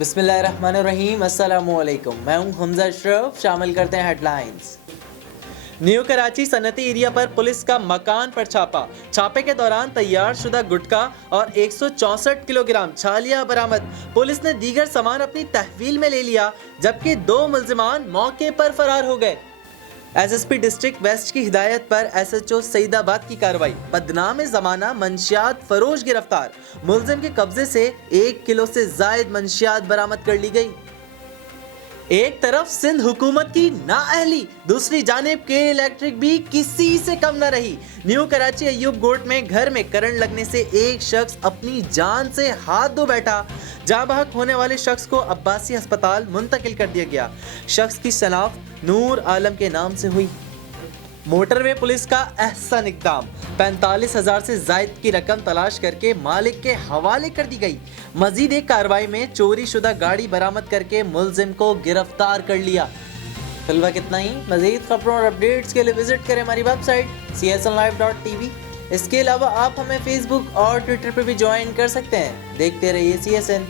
بسم اللہ الرحمن الرحیم، السلام علیکم، میں ہوں حمزہ اشرف۔ شامل کرتے ہیں ہیڈ لائنز۔ نیو کراچی صنعتی ایریا پر پولیس کا مکان پر چھاپا، چھاپے کے دوران تیار شدہ گٹکا اور 164 کلو گرام چھالیاں برآمد۔ پولیس نے دیگر سامان اپنی تحویل میں لے لیا، جبکہ 2 ملزمان موقع پر فرار ہو گئے۔ S S P district west کی ہدایت پر ایس ایچ او سعید آباد کی کارروائی، بدنام زمانہ منشیات فروش گرفتار، ملزم کے قبضے سے 1 کلو سے زائد منشیات برآمد کر لی گئی۔ ایک طرف سندھ حکومت کی نااہلی، دوسری جانب کے الیکٹرک بھی کسی سے کم نہ رہی۔ نیو کراچی ایوب گوٹ میں گھر میں کرنٹ لگنے سے ایک شخص اپنی جان سے ہاتھ دھو بیٹھا، جاں بحق ہونے والے شخص کو عباسی ہسپتال منتقل کر دیا گیا۔ شخص کی شناخت نور عالم کے نام سے ہوئی۔ موٹر وے پولیس کا احسن اقدام، 45,000 سے زائد کی رقم تلاش کر کے مالک کے حوالے کر دی گئی۔ مزید ایک کارروائی میں چوری شدہ گاڑی برآمد کر کے ملزم کو گرفتار کر لیا۔ فی الوقت اتنا ہی۔ مزید خبروں اور اپڈیٹس کے لیے وزٹ کریں ہماری ویب سائٹ csnlive.tv۔ اس کے علاوہ آپ ہمیں فیس بک اور ٹویٹر پہ بھی جوائن کر سکتے ہیں۔ دیکھتے رہیے CSN۔